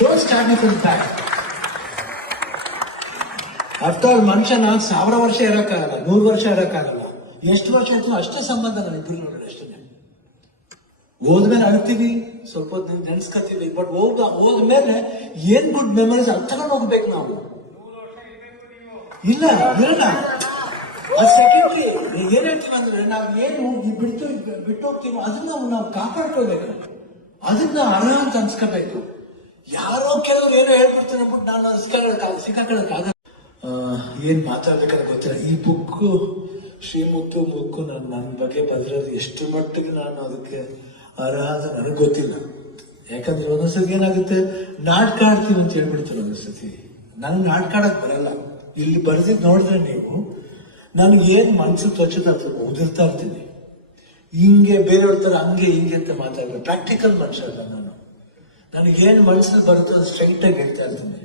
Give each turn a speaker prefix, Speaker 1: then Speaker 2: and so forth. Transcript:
Speaker 1: Don't start with back after all ಮನುಷ್ಯ ನಾಲ್ಕು ಸಾವಿರ ವರ್ಷ ಇರೋಕ್ಕಾಗಲ್ಲ, ನೂರು ವರ್ಷ ಇರೋಕ್ಕಾಗಲ್ಲ. ಎಷ್ಟು ವರ್ಷ ಆಯ್ತು ಅಷ್ಟೇ ಸಂಬಂಧ ನಾನು ಇಬ್ಬರು ನೋಡಿ ಅಷ್ಟೇ. ಹೋದ್ಮೇಲೆ ಅಳ್ತೀವಿ, ಸ್ವಲ್ಪ ಹೊತ್ತು ನೆನ್ಸ್ಕೊತೀವಿ ಬಟ್ ಹೋದ, ಹೋದ್ಮೇಲೆ ಏನ್ ಗುಡ್ ಮೆಮರೀಸ್ ತಗೊಂಡು ಹೋಗ್ಬೇಕು ನಾವು. ಇಲ್ಲ, ಇರಲ್ಲ. ಅದು ಸೆಕೆಂಡ್ರಿ ಏನ್ ಹೇಳ್ತೀವಿ ಅಂದ್ರೆ ನಾವು ಏನು ಬಿಟ್ಟು ಬಿಟ್ಟು ಹೋಗ್ತೀವೋ ಅದನ್ನ ನಾವು ನಾವು ಕಾಪಾಡ್ಕೋಬೇಕು ಅದನ್ನ ಅರ್ಹ ಅಂತ ಅನ್ಸ್ಕೋಬೇಕು ಯಾರೋ ಕೆಲವರು ಏನೋ ಹೇಳ್ಬಿಡ್ತಾರೆ ಅಂದ್ಬಿಟ್ಟು ನಾನು ಅನ್ಸ್ಕೊಳ್ಳೋಕ್ಕಾಗ ಸಿಕ್ಕಾಕೊಳ್ಳೋಕ್ಕಾಗ ಏನ್ ಮಾತಾಡ್ಬೇಕಾದ್ರೆ ಗೊತ್ತಿಲ್ಲ. ಈ ಬುಕ್ ಶ್ರೀಮುತ್ತು ಬುಕ್ ನಾನು ನನ್ನ ಬಗ್ಗೆ ಬರೆದಿರೋದು ಎಷ್ಟು ಮಟ್ಟಿಗೆ ನಾನು ಅದಕ್ಕೆ ಅರ್ಹ ನನಗೆ ಗೊತ್ತಿಲ್ಲ. ಯಾಕಂದ್ರೆ ಒಂದೊಂದ್ಸತಿ ಏನಾಗುತ್ತೆ, ನಾಟಕ ಆಡ್ತೀವಿ ಅಂತ ಹೇಳ್ಬಿಡ್ತಾರೆ ಒಂದೊಂದ್ಸತಿ. ನಂಗೆ ನಾಟಕ ಆಡಕ್ ಬರಲ್ಲ. ಇಲ್ಲಿ ಬರೆದಿದ್ದು ನೋಡಿದ್ರೆ ನೀವು, ನನಗೆ ಏನ್ ಮನ್ಸು ತೋಚುತ್ತೆ ಅದು ಓದಿರ್ತಾ ಇರ್ತೀನಿ. ಹಿಂಗೆ ಬೇರೆಯವ್ರ ತರ ಹಂಗೆ ಹಿಂಗೆ ಅಂತ ಮಾತಾಡ್ಬೇಕು. ಪ್ರಾಕ್ಟಿಕಲ್ ಮನುಷ್ಯ ಅಲ್ಲ ನಾನು. ನನಗೆ ಏನ್ ಮನ್ಸಲ್ಲಿ ಬರುತ್ತೋ ಅದು ಸ್ಟ್ರೈಟ್ ಆಗಿ ಹೇಳ್ತಾ ಇರ್ತೀನಿ.